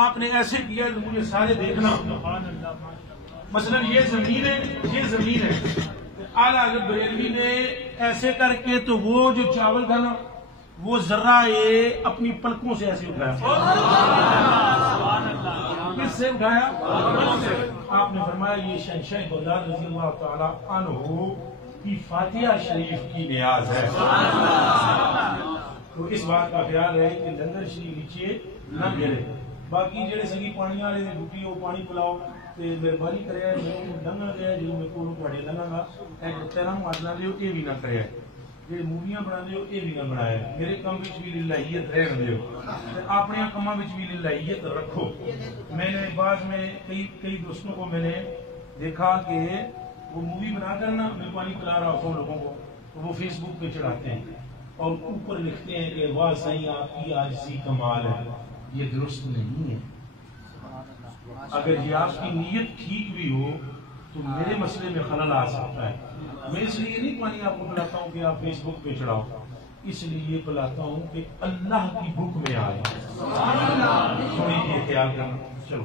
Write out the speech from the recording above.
آپ نے ایسے کیا تو مجھے سارے دیکھنا. مثلا یہ زمین ہے اعلیٰ حضرت بریلوی نے ایسے کر کے تو وہ جو چاول تھا نا وہ ذرہ اپنی پلکوں سے ایسے اٹھایا. کس سے اٹھایا؟ آپ نے فرمایا یہ شہنشاہ بغداد رضی اللہ تعالی عنہ کی فاتحہ شریف کی نیاز ہے. تو اس بات کا خیال ہے کہ لنگر شریف نیچے نہ گرے. باقی جڑے سنگی پانی والے روٹی وہ پانی پلاؤ تے مہربانی کرے میں لنگا گیا جی میں کو تواڈے لنگا گا ایک تیرا معادلہ دیو یہ بھی نہ کرے. جڑے موویاں بنا دیو یہ بھی نہ بنائے. میرے کام وچ بھی للہیت رہن دیو تے اپنے کاماں وچ بھی للہیت رکھو. میں نے بعد میں کئی دوستوں کو میں نے دیکھا کہ وہ مووی بنا کر نا میں پانی پلا رہا ہوتا ہوں لوگوں کو تو وہ فیس بک پہ چڑھاتے ہیں اور اوپر لکھتے ہیں کہ واہ سائیں آپ کی عاجزی کمال ہے. یہ درست نہیں ہے. اگر یہ آپ کی نیت ٹھیک بھی ہو تو میرے مسئلے میں خلل آ سکتا ہے. میں اس لیے نہیں پانی آپ کو پلاتا ہوں کہ آپ فیس بک پہ چڑھاؤ, اس لیے پلاتا ہوں کہ اللہ کی بک میں آئے. تھوڑی یہ خیال کرنا. چلو